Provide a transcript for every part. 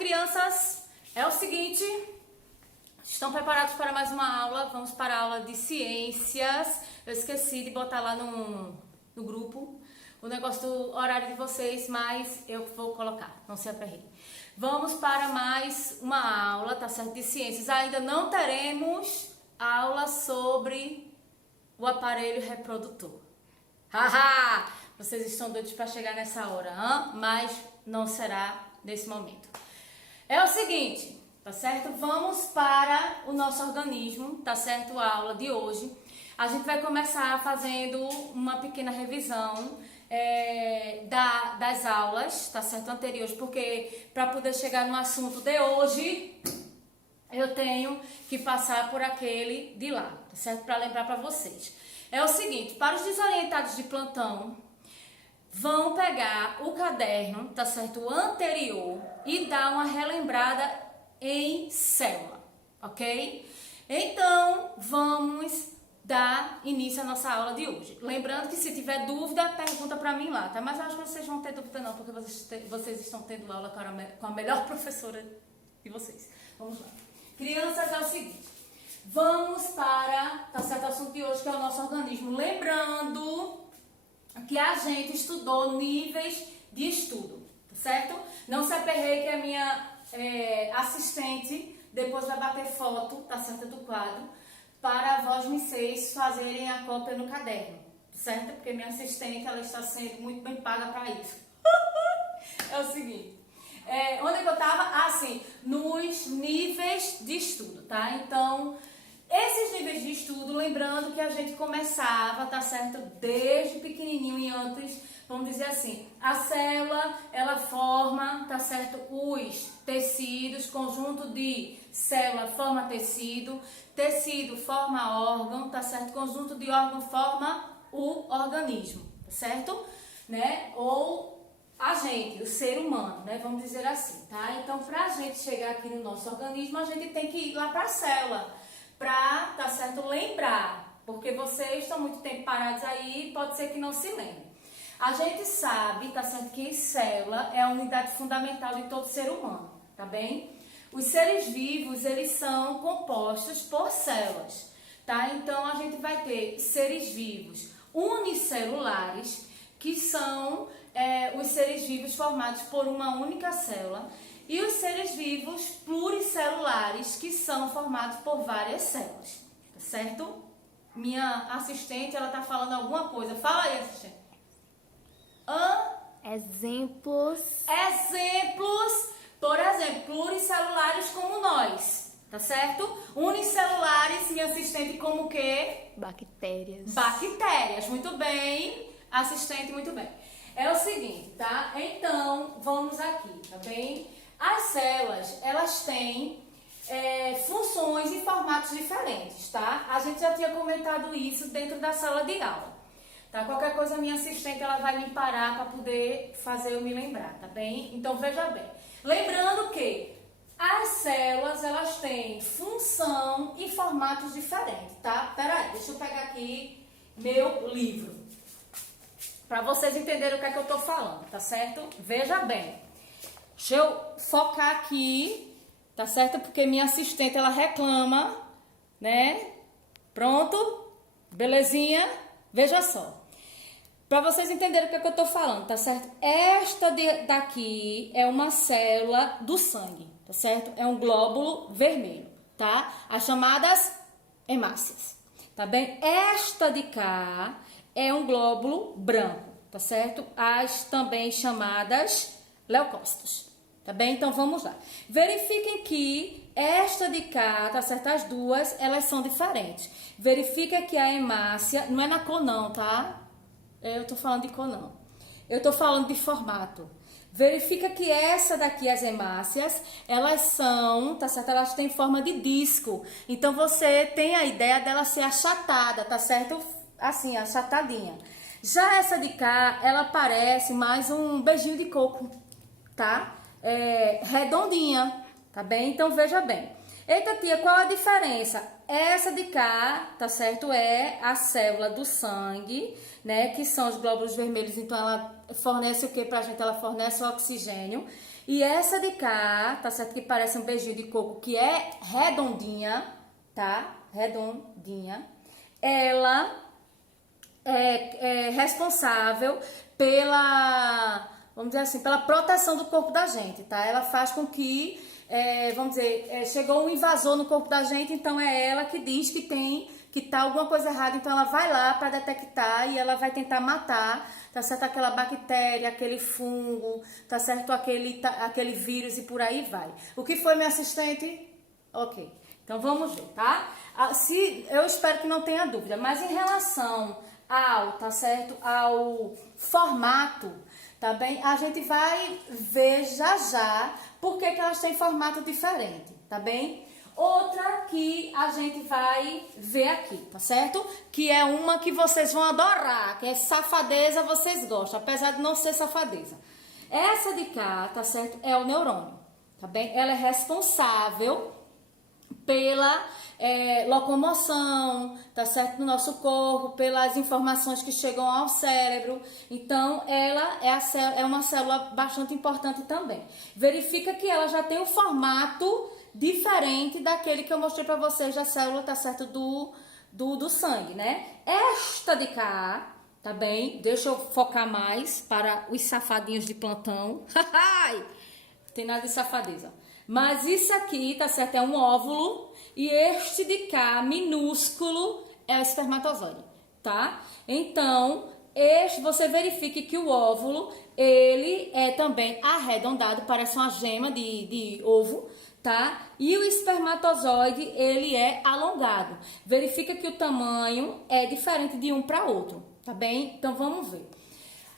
crianças? É o seguinte, estão preparados para mais uma aula? Vamos para a aula de ciências. Eu esqueci de botar lá no grupo o negócio do horário de vocês, mas eu vou colocar, não se aperreiem. Vamos para mais uma aula, tá certo? De ciências. Ainda não teremos aula sobre o aparelho reprodutor. Haha! Vocês estão doidos para chegar nessa hora, hein? Mas não será nesse momento. É o seguinte, tá certo? Vamos para o nosso organismo, tá certo? A aula de hoje. A gente vai começar fazendo uma pequena revisão das aulas, tá certo? Anteriores, porque para poder chegar no assunto de hoje, eu tenho que passar por aquele de lá, tá certo? Para lembrar para vocês. É o seguinte, para os desorientados de plantão, vão pegar o caderno, tá certo? O anterior e dar uma relembrada em célula, ok? Então, vamos dar início à nossa aula de hoje. Lembrando que se tiver dúvida, pergunta pra mim lá, tá? Mas eu acho que vocês vão ter dúvida não, porque vocês estão tendo aula com a melhor professora de vocês. Vamos lá. Crianças, é o seguinte, vamos para, tá certo, o assunto de hoje, que é o nosso organismo. Lembrando que a gente estudou níveis de estudo, tá certo? Não se aperreie que a minha assistente depois vai bater foto, tá certo, do quadro, para vós, vocês, fazerem a cópia no caderno, certo? Porque minha assistente, ela está sendo muito bem paga para isso. É o seguinte, onde é que eu estava? Ah, sim, nos níveis de estudo, tá? Então, esses níveis de estudo, lembrando que a gente começava, tá certo? Desde pequenininho e antes, vamos dizer assim, a célula, ela forma, tá certo? Os tecidos, conjunto de célula forma tecido, tecido forma órgão, tá certo? Conjunto de órgão forma o organismo, tá certo? Né? Ou a gente, o ser humano, né? Vamos dizer assim, tá? Então, pra gente chegar aqui no nosso organismo, a gente tem que ir lá pra célula, pra, tá certo? Lembrar, porque vocês estão muito tempo parados aí, pode ser que não se lembrem. A gente sabe, tá certo, que célula é a unidade fundamental de todo ser humano, tá bem? Os seres vivos, eles são compostos por células, tá? Então, a gente vai ter seres vivos unicelulares, que são os seres vivos formados por uma única célula, e os seres vivos pluricelulares, que são formados por várias células, tá certo? Minha assistente, ela tá falando alguma coisa. Fala aí, assistente. Exemplos. Exemplos, por exemplo, pluricelulares como nós, tá certo? Unicelulares, minha assistente, como o quê? Bactérias. Bactérias, muito bem. Assistente, muito bem. É o seguinte, tá? Então, vamos aqui, tá bem? As células, elas têm funções e formatos diferentes, tá? A gente já tinha comentado isso dentro da sala de aula. Tá? Qualquer coisa, minha assistente, ela vai me parar para poder fazer eu me lembrar, tá bem? Então, veja bem. Lembrando que as células, elas têm função e formatos diferentes, tá? Pera aí, deixa eu pegar aqui meu livro, para vocês entenderem o que é que eu tô falando, tá certo? Veja bem. Deixa eu focar aqui, tá certo? Porque minha assistente, ela reclama, né? Pronto? Belezinha? Veja só. Para vocês entenderem o que é que eu tô falando, tá certo? Esta daqui é uma célula do sangue, tá certo? É um glóbulo vermelho, tá? As chamadas hemácias, tá bem? Esta de cá é um glóbulo branco, tá certo? As também chamadas leucócitos, tá bem? Então, vamos lá. Verifiquem que esta de cá, tá certo? As duas, elas são diferentes. Verifica que a hemácia, não é na cor não, tá? Eu tô falando de cor não. Eu tô falando de formato. Verifica que essa daqui, as hemácias, elas são, tá certo? Elas têm forma de disco. Então, você tem a ideia dela ser achatada, tá certo? Assim, achatadinha. Já essa de cá, ela parece mais um beijinho de coco, tá? Redondinha, tá bem? Então, veja bem. Eita, tia, qual a diferença? Essa de cá, tá certo? É a célula do sangue, né? Que são os glóbulos vermelhos. Então, ela fornece o que pra gente? Ela fornece o oxigênio. E essa de cá, tá certo? Que parece um beijinho de coco, que é redondinha, tá? Redondinha. Ela é responsável pela, vamos dizer assim, pela proteção do corpo da gente, tá? Ela faz com que, vamos dizer, chegou um invasor no corpo da gente, então é ela que diz que tá alguma coisa errada, então ela vai lá para detectar e ela vai tentar matar, tá certo? Aquela bactéria, aquele fungo, tá certo? Aquele vírus e por aí vai. O que foi, minha assistente? Ok, então vamos ver, tá? Eu espero que não tenha dúvida, mas em relação tá certo? Ao formato, tá bem? A gente vai ver já por que elas têm formato diferente, tá bem? Outra que a gente vai ver aqui, tá certo? Que é uma que vocês vão adorar, que é safadeza, vocês gostam, apesar de não ser safadeza. Essa de cá, tá certo? É o neurônio, tá bem? Ela é responsável pela locomoção, tá certo? No nosso corpo, pelas informações que chegam ao cérebro. Então, ela é uma célula bastante importante também. Verifica que ela já tem um formato diferente daquele que eu mostrei para vocês da célula, tá certo? Do sangue, né? Esta de cá, tá bem? Deixa eu focar mais para os safadinhos de plantão. Tem nada de safadeza. Mas isso aqui, tá certo? É um óvulo. E este de cá, minúsculo, é o espermatozoide, tá? Então, você verifique que o óvulo, ele é também arredondado, parece uma gema de ovo, tá? E o espermatozoide, ele é alongado. Verifica que o tamanho é diferente de um para outro, tá bem? Então, vamos ver.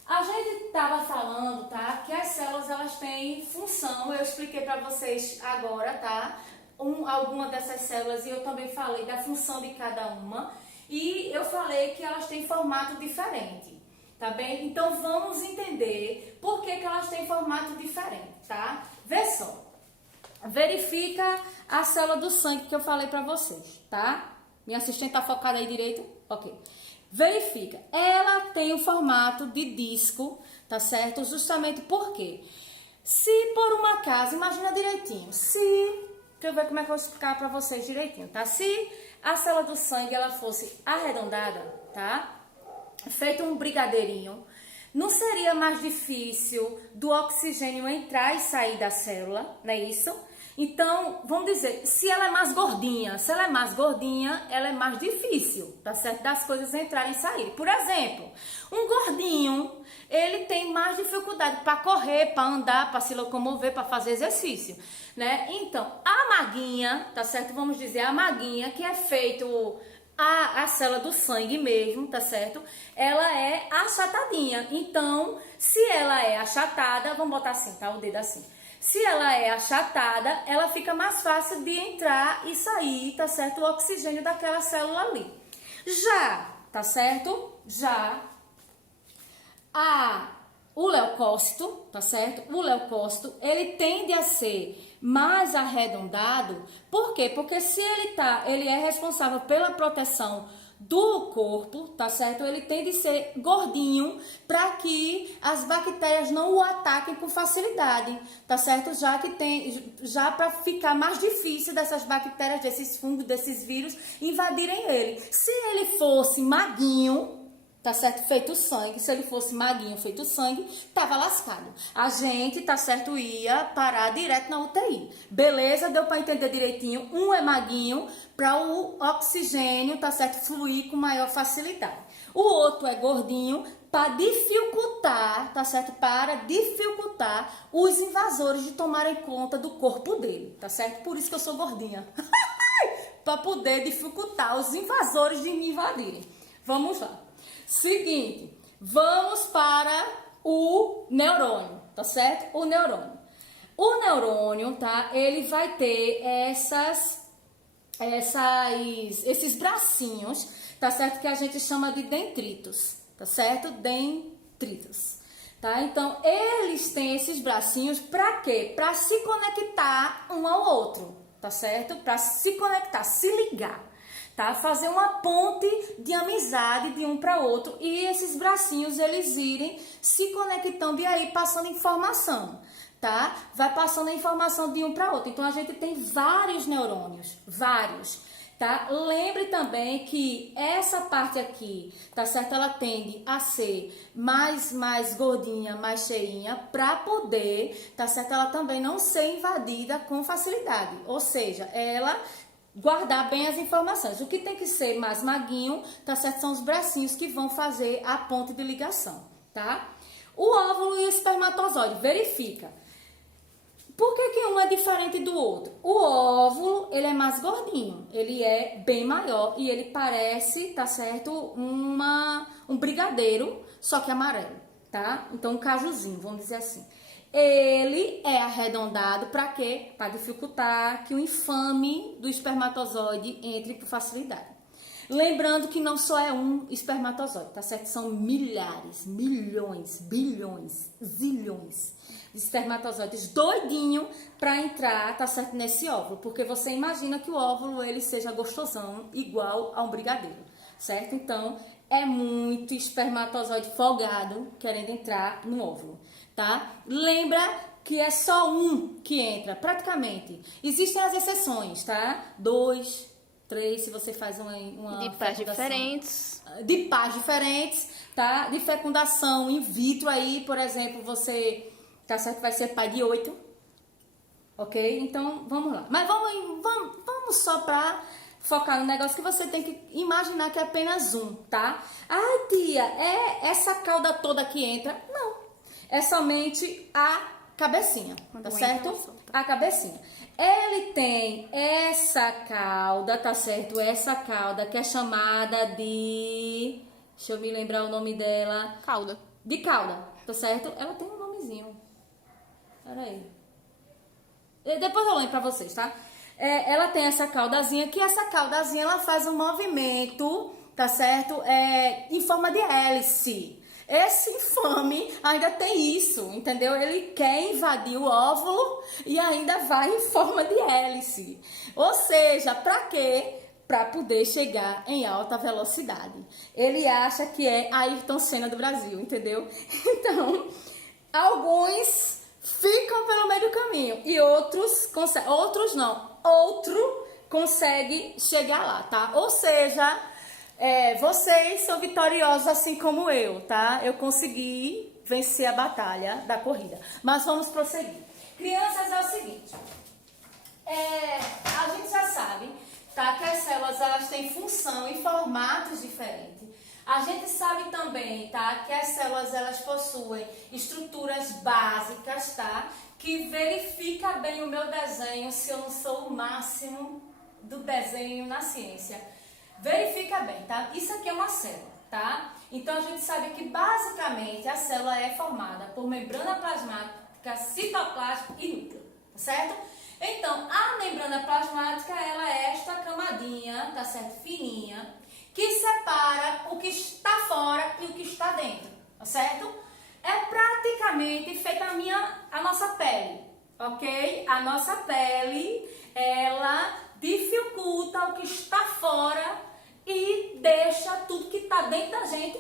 A gente estava falando, tá? Que as células, elas têm função. Eu expliquei para vocês agora, tá? Alguma dessas células, e eu também falei da função de cada uma. E eu falei que elas têm formato diferente, tá bem? Então, vamos entender por que elas têm formato diferente, tá? Vê só. Verifica a célula do sangue que eu falei para vocês, tá? Minha assistente tá focada aí direito? Ok. Verifica. Ela tem o formato de disco, tá certo? Justamente porque, se por um acaso, imagina direitinho, deixa eu ver como é que eu vou explicar para vocês direitinho, tá? Se a célula do sangue, ela fosse arredondada, tá? Feito um brigadeirinho, não seria mais difícil do oxigênio entrar e sair da célula, não é isso? Então, vamos dizer, se ela é mais gordinha, ela é mais difícil, tá certo? Das coisas entrarem e saírem. Por exemplo, um gordinho, ele tem mais dificuldade para correr, para andar, para se locomover, para fazer exercício, né? Então, a maguinha, tá certo? Vamos dizer, a maguinha, que é feito a célula do sangue mesmo, tá certo? Ela é achatadinha. Então, se ela é achatada, vamos botar assim, tá? O dedo assim. Se ela é achatada, ela fica mais fácil de entrar e sair, tá certo? O oxigênio daquela célula ali. Já, tá certo? O leucócito, tá certo? O leucócito, ele tende a ser mais arredondado. Por quê? Porque se ele é responsável pela proteção do corpo, tá certo? Ele tende a ser gordinho para que as bactérias não o ataquem com facilidade, tá certo? Já para ficar mais difícil dessas bactérias, desses fungos, desses vírus invadirem ele. Se ele fosse maguinho, tá certo? Feito sangue, se ele fosse maguinho, feito sangue, tava lascado. A gente, tá certo, ia parar direto na UTI. Beleza? Deu para entender direitinho? Um é maguinho para o oxigênio, tá certo, fluir com maior facilidade. O outro é gordinho para dificultar, tá certo? Para dificultar os invasores de tomarem conta do corpo dele, tá certo? Por isso que eu sou gordinha. Para poder dificultar os invasores de me invadirem. Vamos lá. Seguinte, vamos para o neurônio, tá certo? O neurônio, tá? Ele vai ter esses bracinhos, tá certo? Que a gente chama de dendritos, tá certo? Dendritos, tá? Então, eles têm esses bracinhos para quê? Para se conectar um ao outro, tá certo? Para se conectar, se ligar. Tá? Fazer uma ponte de amizade de um para outro e esses bracinhos eles irem se conectando e aí passando informação, tá? Vai passando a informação de um para outro. Então, a gente tem vários neurônios, vários, tá? Lembre também que essa parte aqui, tá certo? Ela tende a ser mais gordinha, mais cheinha, para poder, tá certo? Ela também não ser invadida com facilidade. Ou seja, ela guardar bem as informações. O que tem que ser mais maguinho, tá certo? São os bracinhos que vão fazer a ponte de ligação, tá? O óvulo e o espermatozoide, verifica. Por que um é diferente do outro? O óvulo, ele é mais gordinho, ele é bem maior e ele parece, tá certo, um brigadeiro, só que amarelo, tá? Então, um cajuzinho, vamos dizer assim. Ele é arredondado para quê? Para dificultar que o infame do espermatozoide entre com facilidade. Lembrando que não só é um espermatozoide, tá certo? São milhares, milhões, bilhões, zilhões de espermatozoides doidinho para entrar, tá certo, nesse óvulo. Porque você imagina que o óvulo ele seja gostosão, igual a um brigadeiro, certo? Então, é muito espermatozoide folgado querendo entrar no óvulo, tá? Lembra que é só um que entra, praticamente. Existem as exceções, tá? 2, 3, se você faz uma de pais diferentes. De pais diferentes, tá? De fecundação in vitro aí, por exemplo, você, tá certo, vai ser pai de 8, ok? Então, vamos lá. Mas vamos só pra focar no negócio que você tem que imaginar que é apenas um, tá? Ai, tia, é essa cauda toda que entra? Não. É somente a cabecinha, tá certo? A cabecinha. Ele tem essa cauda, tá certo? Essa cauda que é chamada de... Deixa eu me lembrar o nome dela. Cauda. De cauda, tá certo? Ela tem um nomezinho. Peraí. Depois eu lembro pra vocês, tá? Ela tem essa caudazinha, que essa caudazinha ela faz um movimento, tá certo? Em forma de hélice. Esse infame ainda tem isso, entendeu? Ele quer invadir o óvulo e ainda vai em forma de hélice. Ou seja, para quê? Para poder chegar em alta velocidade. Ele acha que é a Ayrton Senna do Brasil, entendeu? Então, alguns ficam pelo meio do caminho e outro consegue chegar lá, tá? Ou seja, vocês são vitoriosos assim como eu, tá? Eu consegui vencer a batalha da corrida. Mas vamos prosseguir. Crianças, é o seguinte. A gente já sabe, tá? Que as células elas têm função e formatos diferentes. A gente sabe também, tá? Que as células elas possuem estruturas básicas, tá? Que verifica bem o meu desenho se eu não sou o máximo do desenho na ciência. Verifica bem, tá? Isso aqui é uma célula, tá? Então, a gente sabe que, basicamente, a célula é formada por membrana plasmática, citoplasma e núcleo, tá certo? Então, a membrana plasmática, ela é esta camadinha, tá certo? Fininha, que separa o que está fora e o que está dentro, tá certo? É praticamente feita a nossa pele, ok? A nossa pele, ela dificulta o que está fora e deixa tudo que está dentro da gente.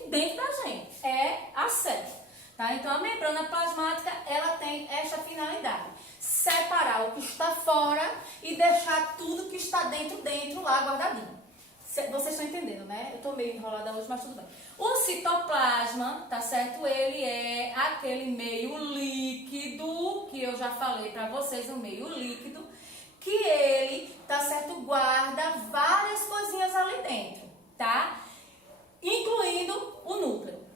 É a célula, tá? Então, a membrana plasmática, ela tem essa finalidade. Separar o que está fora e deixar tudo que está dentro lá guardadinho. Vocês estão entendendo, né? Eu estou meio enrolada hoje, mas tudo bem. O citoplasma, tá certo? Ele é aquele meio líquido, que eu já falei para vocês, o meio líquido, que ele, tá certo, guarda várias coisinhas ali dentro, tá? Incluindo o núcleo.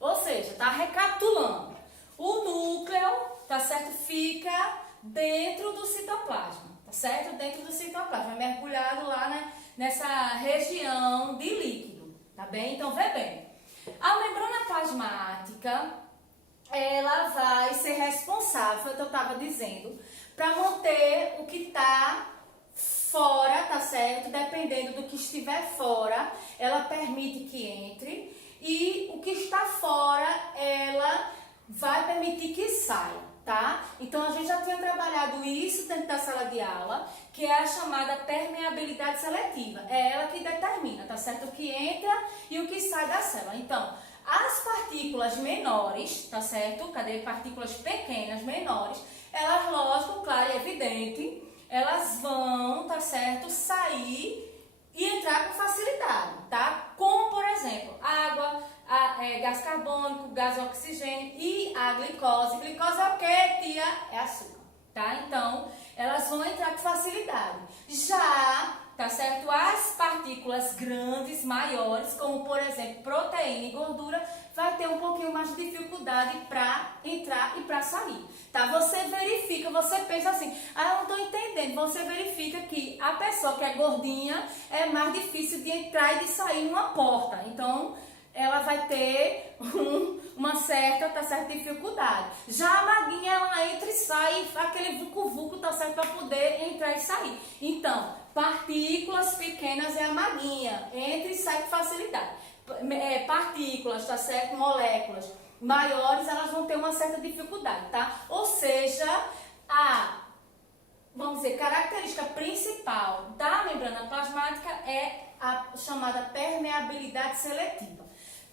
Ou seja, tá recapitulando. O núcleo, tá certo, fica dentro do citoplasma, tá certo? Dentro do citoplasma, mergulhado lá, né, nessa região de líquido, tá bem? Então, vê bem. A membrana plasmática, ela vai ser responsável, foi o que eu estava dizendo, para manter o que está fora, tá certo? Dependendo do que estiver fora, ela permite que entre. E o que está fora, ela vai permitir que saia, tá? Então, a gente já tinha trabalhado isso dentro da sala de aula, que é a chamada permeabilidade seletiva. É ela que determina, tá certo? O que entra e o que sai da célula. Então, as partículas menores, tá certo? Cadê? Partículas pequenas, menores, elas, lógico, claro e evidente, elas vão, tá certo, sair e entrar com facilidade, tá? Como, por exemplo, água, gás carbônico, gás oxigênio e a glicose. Glicose é o quê, tia? É açúcar, tá? Então, elas vão entrar com facilidade. Já, tá certo? As partículas grandes, maiores, como, por exemplo, proteína e gordura, vai ter um pouquinho mais de dificuldade para entrar e para sair, tá? Você verifica, você pensa assim, eu não estou entendendo. Você verifica que a pessoa que é gordinha é mais difícil de entrar e de sair numa porta. Então, ela vai ter uma certa, tá certo, dificuldade. Já a magrinha, ela entra e sai, aquele vucu-vucu, tá certo, para poder entrar e sair. Então, partículas pequenas é a magrinha, entra e sai com facilidade. Partículas, tá certo, moléculas maiores, elas vão ter uma certa dificuldade, tá? Ou seja, vamos dizer, característica principal da membrana plasmática é a chamada permeabilidade seletiva,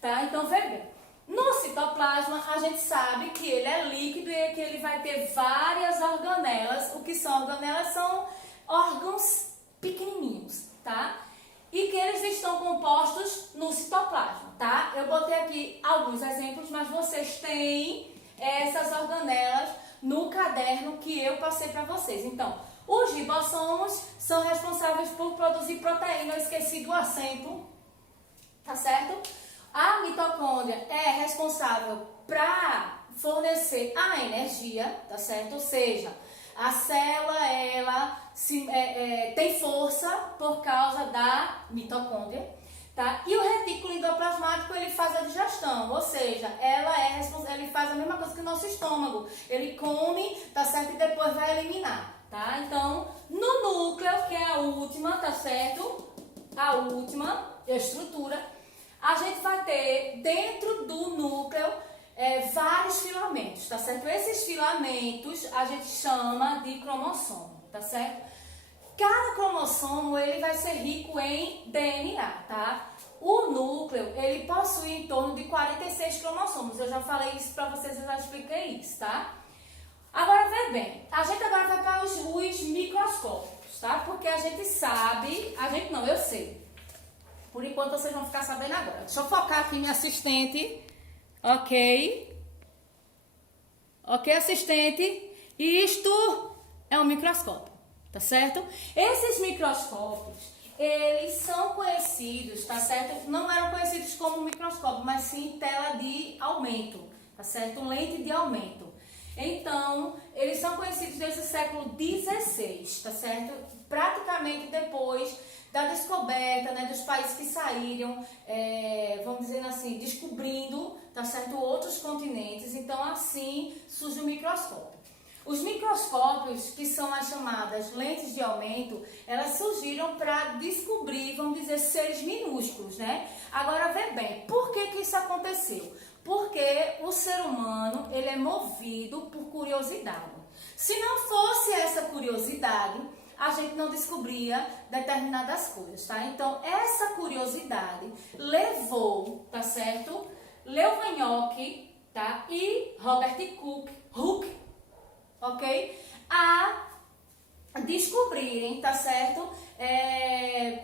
tá? Então, veja bem, no citoplasma a gente sabe que ele é líquido e que ele vai ter várias organelas. O que são organelas? São órgãos pequenininhos, tá? E que eles estão compostos no citoplasma, tá? Eu botei aqui alguns exemplos, mas vocês têm essas organelas no caderno que eu passei para vocês. Então, os ribossomos são responsáveis por produzir proteína. Eu esqueci do acento, tá certo? A mitocôndria é responsável para fornecer a energia, tá certo? Ou seja, a célula, ela tem força por causa da mitocôndria, tá? E o retículo endoplasmático, ele faz a digestão, ou seja, ele faz a mesma coisa que o nosso estômago. Ele come, tá certo? E depois vai eliminar, tá? Então, no núcleo, que é a última, tá certo? A última estrutura, a gente vai ter dentro do núcleo vários filamentos, tá certo? Esses filamentos a gente chama de cromossomo, tá certo? Cada cromossomo, ele vai ser rico em DNA, tá? O núcleo, ele possui em torno de 46 cromossomos. Eu já falei isso pra vocês, eu já expliquei isso, tá? Agora, vê bem, a gente agora vai para os microscópicos, tá? Porque a gente sabe, eu sei. Por enquanto vocês vão ficar sabendo agora. Deixa eu focar aqui minha assistente. Ok, assistente. Isto é um microscópio, tá certo? Esses microscópios, eles são conhecidos, tá certo? Não eram conhecidos como microscópio, mas sim tela de aumento, tá certo? Lente de aumento. Então, eles são conhecidos desde o século XVI, tá certo? Praticamente depois da descoberta, né, dos países que saíram, vamos dizer assim, descobrindo, tá certo, outros continentes. Então, assim surge o microscópio. Os microscópios, que são as chamadas lentes de aumento, elas surgiram para descobrir, vamos dizer, seres minúsculos, né? Agora, vê bem, por que isso aconteceu? Porque o ser humano, ele é movido por curiosidade. Se não fosse essa curiosidade, a gente não descobria determinadas coisas, tá? Então, essa curiosidade levou, tá certo? Leeuwenhoek, tá? E Robert Hooke, ok? A descobrirem, tá certo?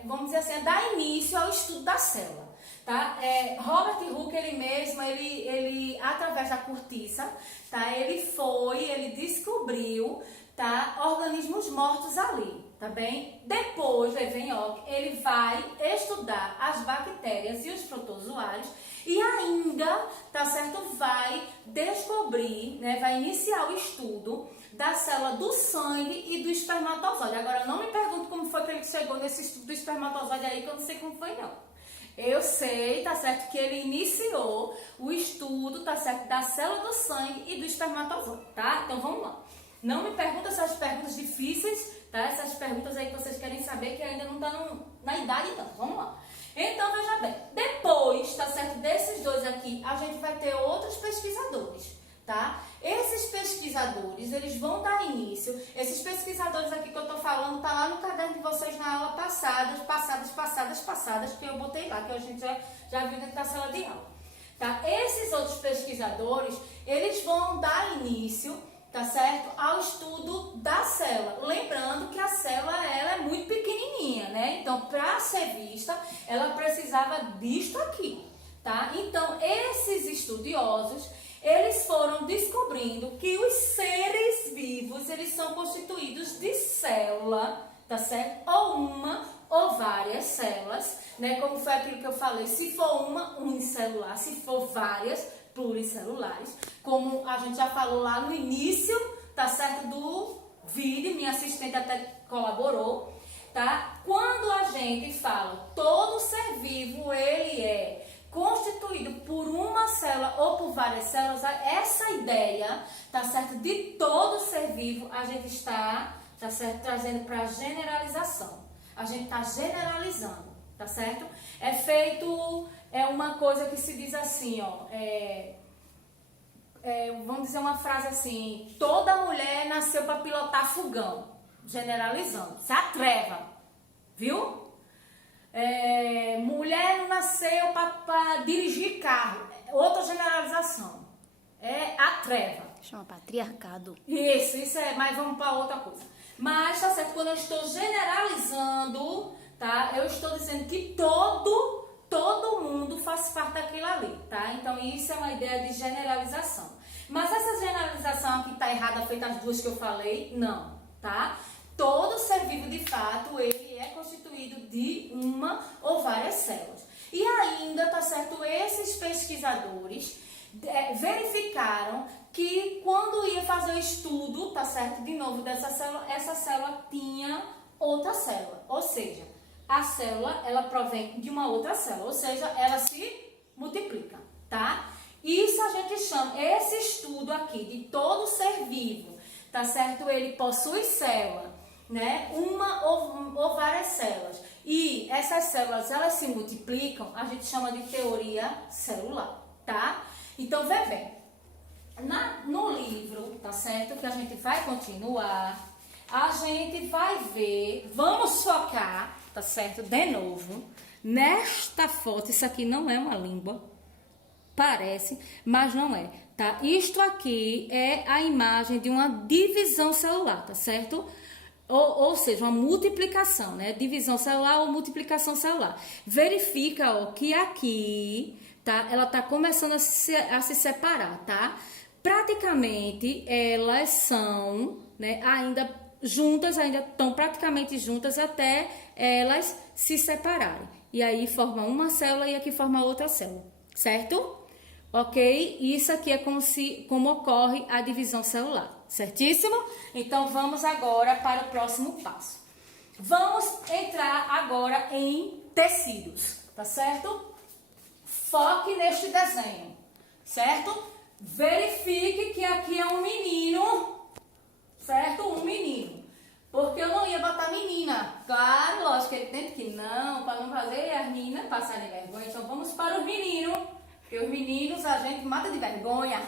Vamos dizer assim, a dar início ao estudo da célula, tá? Robert Hooke, ele mesmo, ele através da cortiça, tá? Ele descobriu, tá? Organismos mortos ali, tá bem? Depois, Leeuwenhoek, ele vai estudar as bactérias e os protozoários e ainda, tá certo? Vai descobrir, né? Vai iniciar o estudo da célula do sangue e do espermatozoide. Agora, não me pergunte como foi que ele chegou nesse estudo do espermatozoide aí, que eu não sei como foi, não. Eu sei, tá certo, que ele iniciou o estudo, tá certo, da célula do sangue e do espermatozoide, tá? Então, vamos lá. Não me pergunta essas perguntas difíceis, tá? Essas perguntas aí que vocês querem saber que ainda não tá na idade, então. Vamos lá. Então, veja bem. Depois, tá certo, desses dois aqui, a gente vai ter outros pesquisadores, tá? Esses pesquisadores, eles vão dar início. Esses pesquisadores aqui que eu tô falando, tá lá no caderno de vocês na aula passadas, que eu botei lá, que a gente já viu dentro da sala de aula. tá? Esses outros pesquisadores, eles vão dar início, tá certo, ao estudo da célula. Lembrando que a célula, ela é muito pequenininha, né? Então, para ser vista, ela precisava disto aqui, tá? Então, esses estudiosos, eles foram descobrindo que os seres vivos, eles são constituídos de célula, tá certo? Ou uma ou várias células, né? Como foi aquilo que eu falei, se for uma, unicelular, se for várias, pluricelulares, como a gente já falou lá no início, tá certo, do vídeo, minha assistente até colaborou, tá? Quando a gente fala todo ser vivo, ele é constituído por uma célula ou por várias células, essa ideia, tá certo, de todo ser vivo, a gente está, tá certo, trazendo para generalização. A gente está generalizando, tá certo? É feito, é uma coisa que se diz assim, ó, vamos dizer uma frase assim, toda mulher nasceu para pilotar fogão, generalizando, se atreva, viu? Mulher não nasceu para dirigir carro, outra generalização, atreva. Chama patriarcado. Isso mas vamos para outra coisa. Mas, tá certo, quando eu estou generalizando, tá? Eu estou dizendo que todo mundo faz parte daquilo ali, tá? Então, isso é uma ideia de generalização. Mas essa generalização aqui tá errada, feita as duas que eu falei? Não, tá? Todo ser vivo, de fato, ele é constituído de uma ou várias células. E ainda, tá certo, esses pesquisadores verificaram que quando ia fazer o estudo, tá certo, de novo, dessa célula, essa célula tinha outra célula. Ou seja, a célula, ela provém de uma outra célula, ou seja, ela se multiplica, tá? Isso a gente chama, esse estudo aqui de todo ser vivo, tá certo? Ele possui célula, né? Uma ou várias células. E essas células, elas se multiplicam, a gente chama de teoria celular, tá? Então, vê bem, no livro, tá certo? Que a gente vai continuar, a gente vai ver, vamos focar, tá certo? De novo, nesta foto, isso aqui não é uma língua, parece, mas não é, tá? Isto aqui é a imagem de uma divisão celular, tá certo? Ou seja, uma multiplicação, né? Divisão celular ou multiplicação celular. Verifica, ó, que aqui, tá? Ela tá começando a se separar, tá? Praticamente, elas são, né, ainda juntas, ainda estão praticamente juntas até elas se separarem. E aí forma uma célula e aqui forma outra célula, certo? Ok? Isso aqui é como ocorre a divisão celular, certíssimo? Então, vamos agora para o próximo passo. Vamos entrar agora em tecidos, tá certo? Foque neste desenho, certo? Verifique que aqui é um menino, certo? Um menino. Porque eu não ia botar menina. Claro, lógico que ele tem que não, para não fazer as meninas passarem vergonha. Então, vamos para os meninos. Porque os meninos a gente mata de vergonha.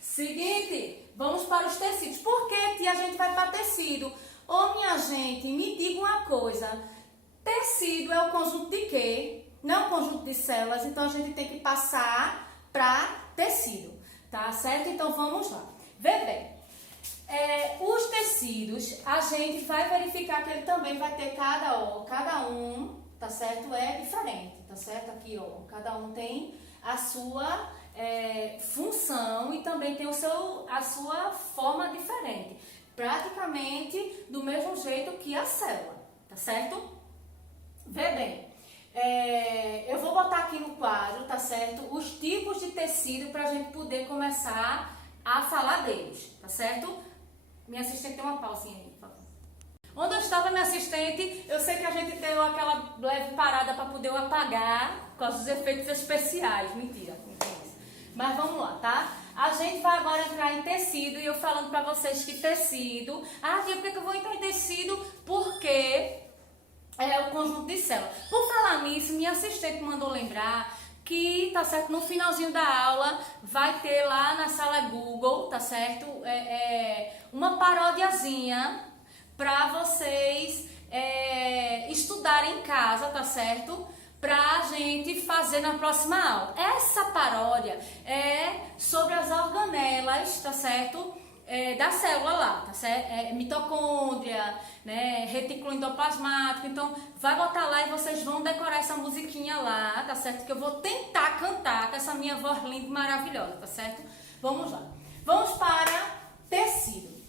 Seguinte, vamos para os tecidos. Por que a gente vai para tecido? Ô, minha gente, me diga uma coisa. Tecido é o conjunto de quê? Não é o conjunto de células. Então, a gente tem que passar para tecido. Tá certo? Então, vamos lá. Vê bem. Os tecidos, a gente vai verificar que ele também vai ter cada um, tá certo? É diferente, tá certo? Aqui, ó, cada um tem a sua função e também tem a sua forma diferente. Praticamente do mesmo jeito que a célula, tá certo? Vê bem, eu vou botar aqui no quadro, tá certo? Os tipos de tecido pra gente poder começar a falar deles, tá certo? Minha assistente tem uma pausinha aí, por favor. Onde eu estava, minha assistente, eu sei que a gente deu aquela leve parada para poder apagar por causa dos efeitos especiais. Mentira, não tem isso. Mas vamos lá, tá? A gente vai agora entrar em tecido e eu falando para vocês que tecido... tia, por que eu vou entrar em tecido? Porque é o conjunto de células. Por falar nisso, minha assistente mandou lembrar que, tá certo, no finalzinho da aula vai ter lá na sala Google, tá certo, uma paródiazinha para vocês estudarem em casa, tá certo, pra gente fazer na próxima aula. Essa paródia é sobre as organelas, tá certo? Da célula lá, tá certo? Mitocôndria, né? Retículo endoplasmático. Então, vai botar lá e vocês vão decorar essa musiquinha lá, tá certo? Que eu vou tentar cantar com essa minha voz linda e maravilhosa, tá certo? Vamos lá. Vamos para tecido,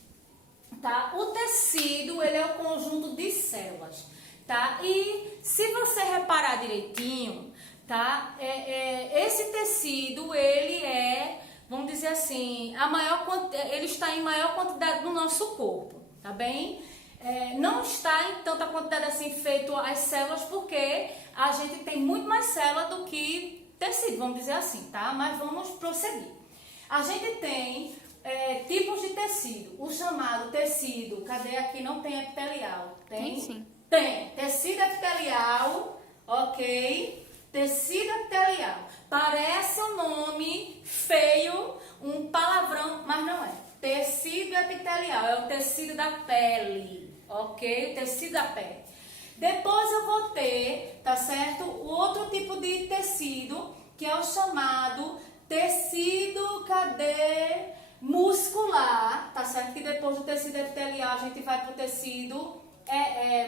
tá? O tecido, ele é o conjunto de células, tá? E se você reparar direitinho, tá? Esse tecido, ele é, vamos dizer assim, ele está em maior quantidade no nosso corpo, tá bem? Não está em tanta quantidade assim feito as células, porque a gente tem muito mais célula do que tecido, vamos dizer assim, tá? Mas vamos prosseguir. A gente tem tipos de tecido, o chamado tecido, cadê aqui? Não tem epitelial, tem? Sim. Tem, tecido epitelial, ok? Tecido epitelial. Parece um nome feio, um palavrão, mas não é. Tecido epitelial, é o tecido da pele, ok? O tecido da pele. Depois eu vou ter, tá certo? O outro tipo de tecido, que é o chamado tecido, cadê? Muscular, tá certo? Que depois do tecido epitelial a gente vai pro tecido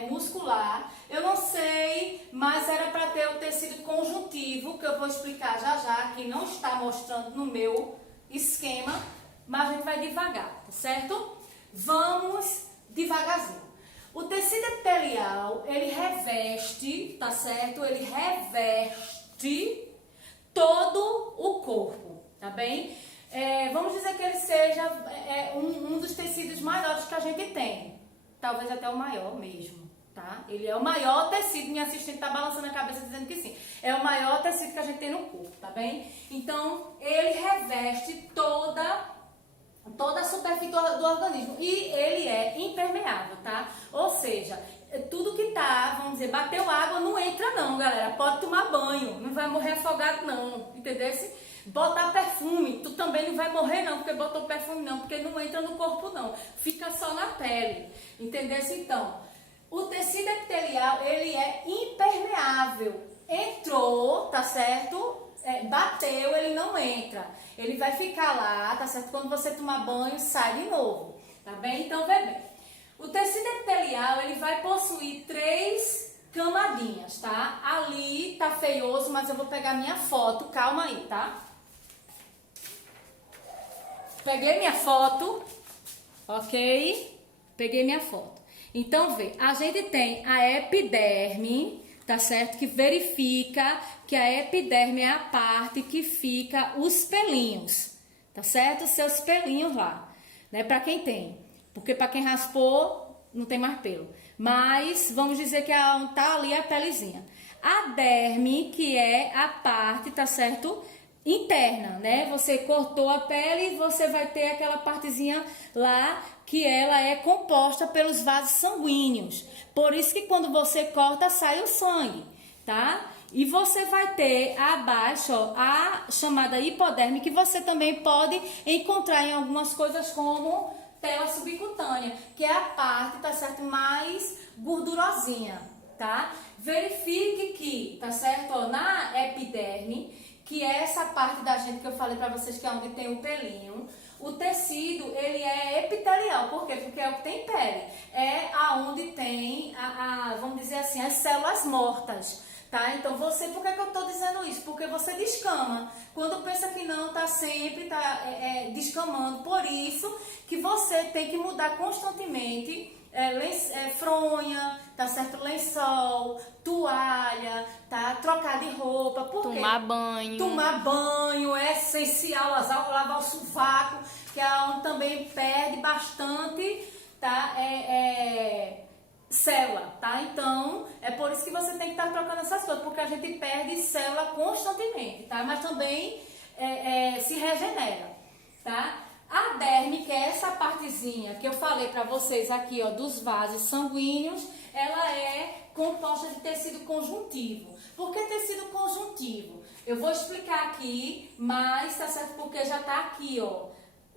muscular. Eu não sei, mas era para ter o tecido conjuntivo, que eu vou explicar já já, que não está mostrando no meu esquema, mas a gente vai devagar, tá certo? Vamos devagarzinho. O tecido epitelial, ele reveste, tá certo? Ele reveste todo o corpo, tá bem? Vamos dizer que ele seja um dos tecidos maiores que a gente tem. Talvez até o maior mesmo, tá? Ele é o maior tecido, minha assistente tá balançando a cabeça dizendo que sim. É o maior tecido que a gente tem no corpo, tá bem? Então, ele reveste toda a superfície do organismo e ele é impermeável, tá? Ou seja, tudo que tá, vamos dizer, bateu água, não entra não, galera. Pode tomar banho, não vai morrer afogado não, entendeu? Botar perfume, tu também não vai morrer não, porque botou perfume não, porque não entra no corpo não, fica só na pele, entendeu? Então, o tecido epitelial, ele é impermeável, entrou, tá certo? Bateu, ele não entra, ele vai ficar lá, tá certo? Quando você tomar banho, sai de novo, tá bem? Então, vê bem, o tecido epitelial, ele vai possuir 3 camadinhas, tá? Ali tá feioso, mas eu vou pegar minha foto, calma aí, tá? Peguei minha foto, ok? Peguei minha foto. Então, vê, a gente tem a epiderme, tá certo? Que verifica que a epiderme é a parte que fica os pelinhos, tá certo? Os seus pelinhos lá, né? Pra quem tem, porque pra quem raspou, não tem mais pelo. Mas, vamos dizer que tá ali a pelezinha. A derme, que é a parte, tá certo? Interna, né? Você cortou a pele e você vai ter aquela partezinha lá que ela é composta pelos vasos sanguíneos. Por isso que quando você corta, sai o sangue, tá? E você vai ter abaixo, ó, a chamada hipoderme, que você também pode encontrar em algumas coisas como tela subcutânea, que é a parte, tá certo, mais gordurosinha, tá? Verifique que, tá certo, ó, na epiderme, que é essa parte da gente que eu falei pra vocês que é onde tem o pelinho, o tecido, ele é epitelial. Por quê? Porque é o que tem pele. É aonde tem, vamos dizer assim, as células mortas, tá? Então, por que eu tô dizendo isso? Porque você descama. Quando pensa que não, tá sempre descamando. Por isso que você tem que mudar constantemente fronha, tá certo? Lençol, toalha, tá? Trocar de roupa. Por quê? Tomar banho. Tomar banho é essencial, lavar o sovaco, que é onde também perde bastante, tá? Célula, tá? Então, é por isso que você tem que estar trocando essas coisas, porque a gente perde célula constantemente, tá? Mas também se regenera, tá? A derme, que é essa partezinha que eu falei pra vocês aqui, ó, dos vasos sanguíneos, ela é composta de tecido conjuntivo. Por que tecido conjuntivo? Eu vou explicar aqui, mas tá certo porque já tá aqui, ó,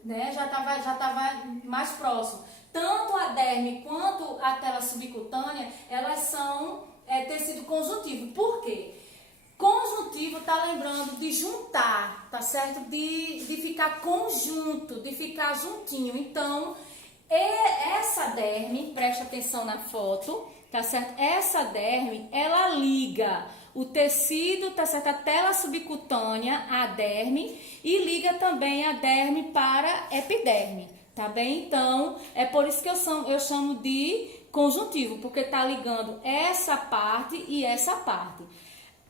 né? Já tava mais próximo. Tanto a derme quanto a tela subcutânea, elas são tecido conjuntivo. Por quê? Conjuntivo tá lembrando de juntar, tá certo? De ficar conjunto, de ficar juntinho. Então, essa derme, presta atenção na foto, tá certo? Essa derme, ela liga o tecido, tá certo? A tela subcutânea, a derme, e liga também a derme para a epiderme, tá bem? Então, é por isso que eu chamo de conjuntivo, porque tá ligando essa parte e essa parte.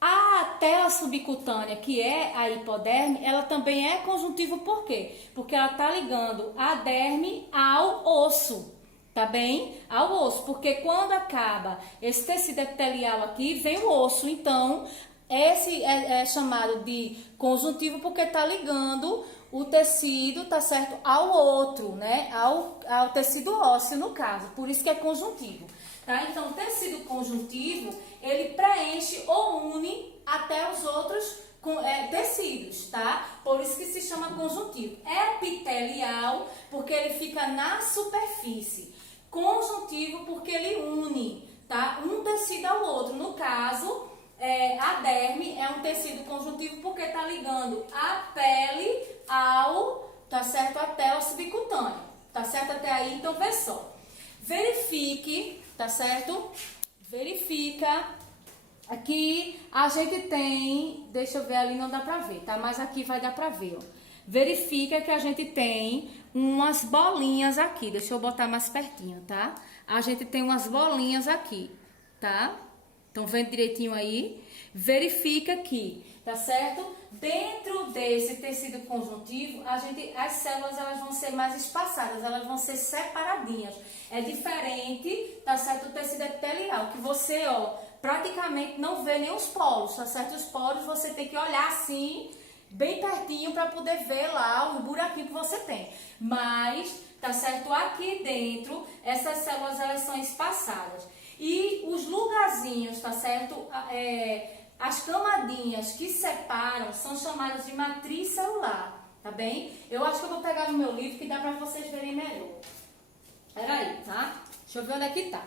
A tela subcutânea, que é a hipoderme, ela também é conjuntivo, por quê? Porque ela tá ligando a derme ao osso, tá bem? Ao osso, porque quando acaba esse tecido epitelial aqui, vem o osso. Então, esse é chamado de conjuntivo porque tá ligando o tecido, tá certo, ao outro, né? Ao tecido ósseo, no caso. Por isso que é conjuntivo. Tá? Então, o tecido conjuntivo, ele preenche ou une até os outros tecidos, tá? Por isso que se chama conjuntivo. Epitelial, porque ele fica na superfície. Conjuntivo, porque ele une, tá? Um tecido ao outro. No caso, a derme é um tecido conjuntivo porque tá ligando a pele tá certo, a tela subcutânea. Tá certo até aí? Então, vê só. Verifique, tá certo? Verifica. Aqui a gente tem, deixa eu ver ali, não dá pra ver, tá? Mas aqui vai dar pra ver, ó. Verifica que a gente tem umas bolinhas aqui. Deixa eu botar mais pertinho, tá? A gente tem umas bolinhas aqui, tá? Estão vendo direitinho aí? Verifica que, tá certo? Dentro desse tecido conjuntivo, as células elas vão ser mais espaçadas, elas vão ser separadinhas. É diferente, tá certo? O tecido epitelial, que você, ó, praticamente não vê nem os poros, tá certo? Os poros você tem que olhar assim, bem pertinho, para poder ver lá o buraquinho que você tem. Mas, tá certo? Aqui dentro, essas células elas são espaçadas. E os lugarzinhos, tá certo? As camadinhas que separam são chamadas de matriz celular, tá bem? Eu acho que eu vou pegar no meu livro que dá pra vocês verem melhor. Peraí, tá? Deixa eu ver onde é que tá.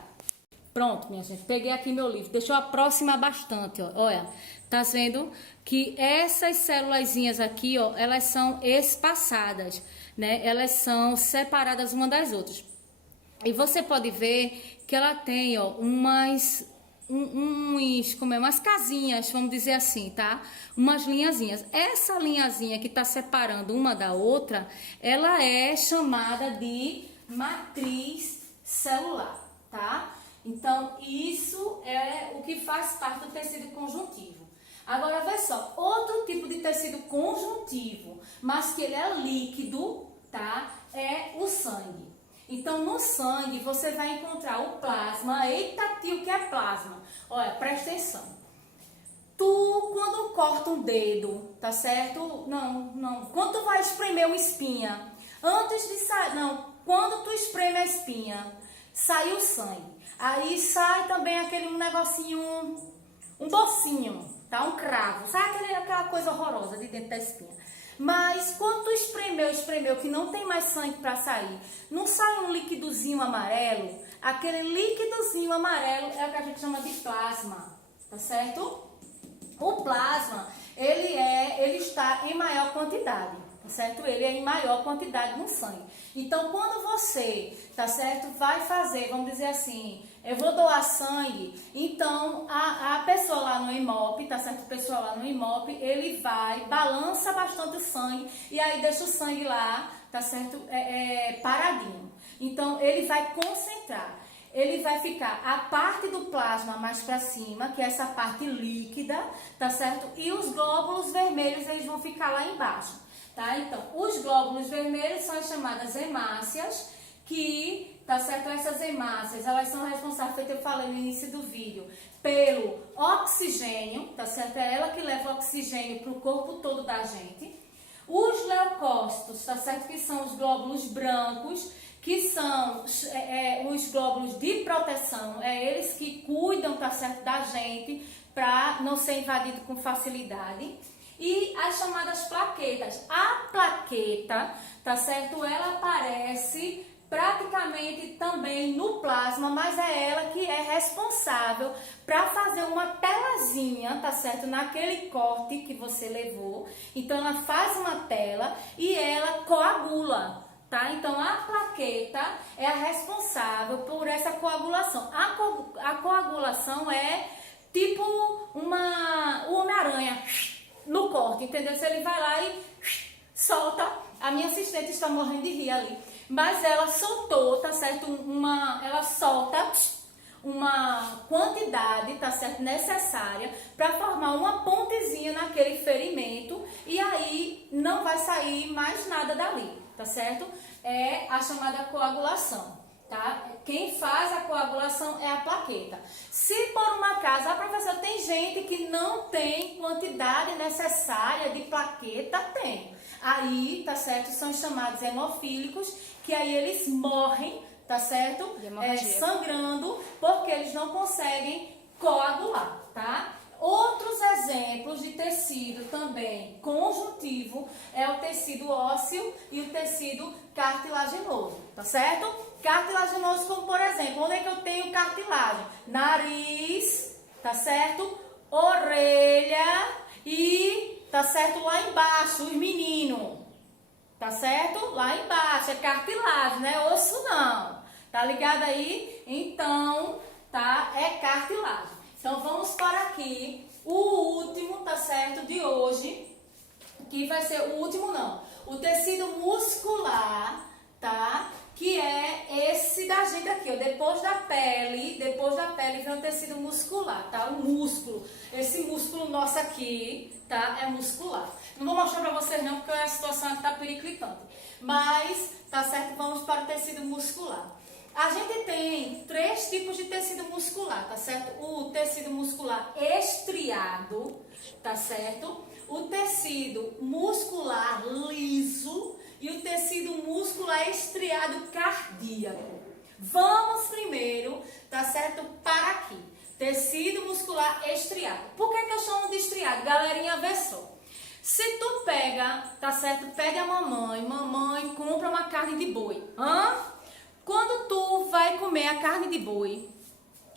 Pronto, minha gente, peguei aqui meu livro. Deixa eu aproximar bastante, ó. Olha, tá vendo que essas célulazinhas aqui, ó, elas são espaçadas, né? Elas são separadas uma das outras. E você pode ver que ela tem, ó, umas casinhas, vamos dizer assim, tá? Umas linhazinhas. Essa linhazinha que tá separando uma da outra, ela é chamada de matriz celular, tá? Então, isso é o que faz parte do tecido conjuntivo. Agora, vê só, outro tipo de tecido conjuntivo, mas que ele é líquido, tá? É o sangue. Então, no sangue, você vai encontrar o plasma. Eita, tio, o que é plasma? Olha, presta atenção. Tu, quando corta um dedo, tá certo? Não. Quando tu vai espremer uma espinha, antes de sair, quando tu espreme a espinha, sai o sangue. Aí sai também aquele negocinho, um docinho, tá? Um cravo. Sabe aquela coisa horrorosa de dentro da espinha? Mas quando tu espremeu, que não tem mais sangue para sair, não sai um líquidozinho amarelo? Aquele líquidozinho amarelo é o que a gente chama de plasma, tá certo? O plasma, ele está em maior quantidade, tá certo? Ele é em maior quantidade no sangue. Então, quando você, tá certo, vai fazer, vamos dizer assim, eu vou doar sangue, então a pessoa lá no IMOP, tá certo? O pessoal lá no IMOP, ele balança bastante o sangue e aí deixa o sangue lá, tá certo? Paradinho. Então, ele vai concentrar. Ele vai ficar a parte do plasma mais para cima, que é essa parte líquida, tá certo? E os glóbulos vermelhos, eles vão ficar lá embaixo, tá? Então, os glóbulos vermelhos são as chamadas hemácias, que, tá certo? Essas hemácias, elas são responsáveis, feito eu falei no início do vídeo, pelo oxigênio, tá certo? É ela que leva o oxigênio para o corpo todo da gente. Os leucócitos, tá certo? Que são os glóbulos brancos, que são os glóbulos de proteção, eles que cuidam, tá certo, da gente para não ser invadido com facilidade. E as chamadas plaquetas. A plaqueta, tá certo, ela aparece praticamente também no plasma, mas é ela que é responsável para fazer uma telazinha, tá certo? Naquele corte que você levou. Então ela faz uma tela e ela coagula, tá? Então a plaqueta é a responsável por essa coagulação. A coagulação é tipo o Homem-Aranha no corte, entendeu? Se ele vai lá e solta, a minha assistente está morrendo de rir ali, mas ela soltou, tá certo? Ela solta uma quantidade, tá certo? Necessária para formar uma pontezinha naquele ferimento e aí não vai sair mais nada dali, tá certo? É a chamada coagulação, tá? Quem faz a coagulação é a plaqueta. Se por um acaso, professora, tem gente que não tem quantidade necessária de plaqueta, tem. Aí, tá certo? São chamados hemofílicos, que aí eles morrem, tá certo? Sangrando, porque eles não conseguem coagular, tá? Outros exemplos de tecido também conjuntivo é o tecido ósseo e o tecido cartilaginoso, tá certo? Cartilaginoso, como por exemplo, onde é que eu tenho cartilagem? Nariz, tá certo? Orelha e, tá certo? Lá embaixo, os meninos, tá certo? Lá embaixo é cartilagem, não é osso não, tá ligado aí? Então, tá? É cartilagem. Então, vamos para aqui, o último, tá certo, de hoje, que vai ser o último não, o tecido muscular, tá? Que é esse da gente aqui, ó, depois da pele vem o tecido muscular, tá? O músculo, esse músculo nosso aqui, tá? É muscular. Não vou mostrar pra vocês não, porque a situação aqui tá periclitante, mas, tá certo, vamos para o tecido muscular. A gente tem 3 tipos de tecido muscular, tá certo? O tecido muscular estriado, tá certo? O tecido muscular liso e o tecido muscular estriado cardíaco. Vamos primeiro, tá certo? Para aqui. Tecido muscular estriado. Por que eu chamo de estriado? Galerinha, vê só. Se tu pega, tá certo? Pede a mamãe compra uma carne de boi. Quando tu vai comer a carne de boi,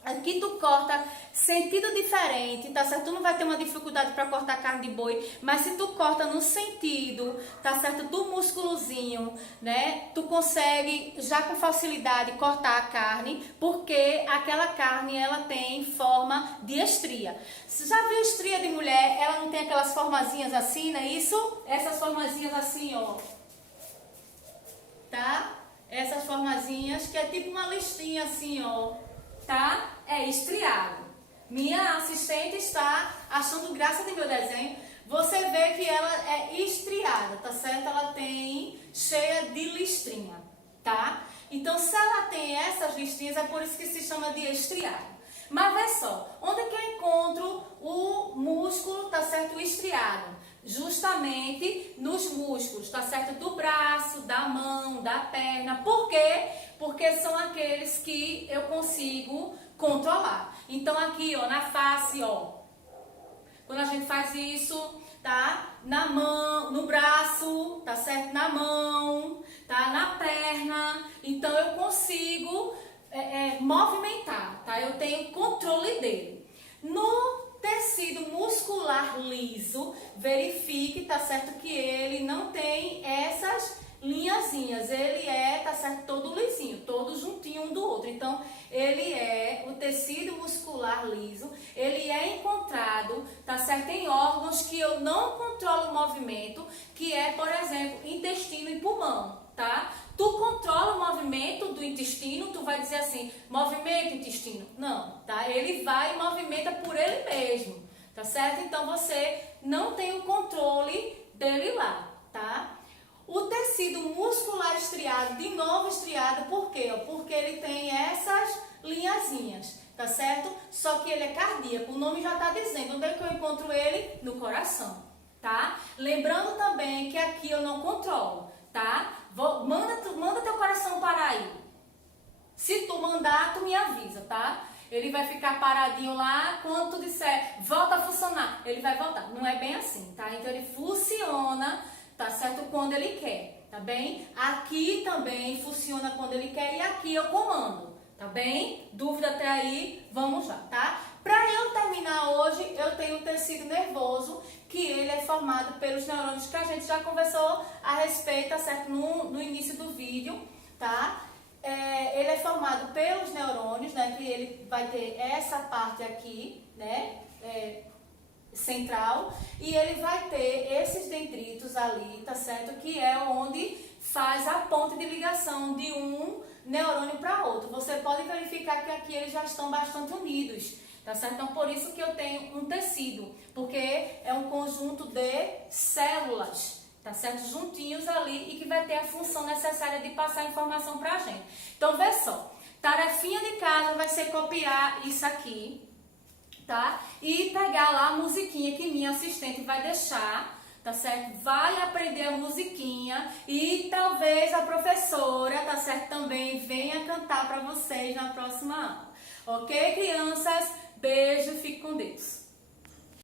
aqui tu corta sentido diferente, tá certo? Tu não vai ter uma dificuldade para cortar a carne de boi, mas se tu corta no sentido, tá certo? Do músculozinho, né? Tu consegue já com facilidade cortar a carne, porque aquela carne ela tem forma de estria. Você já viu estria de mulher? Ela não tem aquelas formazinhas assim, não é isso? Essas formazinhas assim, ó. Tá? Essas formazinhas, que é tipo uma listinha assim, ó, tá? É estriado. Minha assistente está achando graça de meu desenho. Você vê que ela é estriada, tá certo? Ela tem cheia de listrinha, tá? Então, se ela tem essas listrinhas, é por isso que se chama de estriado. Mas vê só, onde é que eu encontro o músculo, tá certo? O estriado. Justamente nos músculos, tá certo? Do braço, da mão, da perna. Por quê? Porque são aqueles que eu consigo controlar. Então aqui, ó, na face, ó. Quando a gente faz isso, tá? Na mão, no braço, tá certo? Na mão, tá? Na perna. Então eu consigo movimentar, tá? Eu tenho controle dele. No tecido muscular liso, verifique, tá certo, que ele não tem essas linhazinhas, ele tá certo, todo lisinho, todo juntinho um do outro. Então, ele o tecido muscular liso, ele é encontrado, tá certo, em órgãos que eu não controlo o movimento, que é, por exemplo, intestino e pulmão, tá? Tu controla o movimento do intestino, tu vai dizer assim, movimento intestino. Não, tá? Ele vai e movimenta por ele mesmo, tá certo? Então, você não tem o controle dele lá, tá? O tecido muscular estriado, de novo estriado, por quê? Porque ele tem essas linhazinhas, tá certo? Só que ele é cardíaco, o nome já tá dizendo. Onde é que eu encontro ele? No coração, tá? Lembrando também que aqui eu não controlo, tá? Manda teu coração parar aí. Se tu mandar, tu me avisa, tá? Ele vai ficar paradinho lá, quando tu disser, volta a funcionar, ele vai voltar. Não é bem assim, tá? Então ele funciona, tá certo? Quando ele quer, tá bem? Aqui também funciona quando ele quer e aqui eu comando, tá bem? Dúvida até aí? Vamos lá, tá? Para eu terminar hoje, eu tenho o tecido nervoso, que ele é formado pelos neurônios que a gente já conversou a respeito, tá certo? No início do vídeo, tá? Ele é formado pelos neurônios, né? Que ele vai ter essa parte aqui, né? Central, e ele vai ter esses dendritos ali, tá certo? Que é onde faz a ponte de ligação de um neurônio para outro. Você pode verificar que aqui eles já estão bastante unidos, tá certo? Então, por isso que eu tenho um tecido, porque é um conjunto de células, tá certo? Juntinhos ali e que vai ter a função necessária de passar informação pra gente. Então, vê só, tarefinha de casa vai ser copiar isso aqui, tá? E pegar lá a musiquinha que minha assistente vai deixar, tá certo? Vai aprender a musiquinha e talvez a professora, tá certo? Também venha cantar para vocês na próxima aula. Ok, crianças? Beijo, fique com Deus.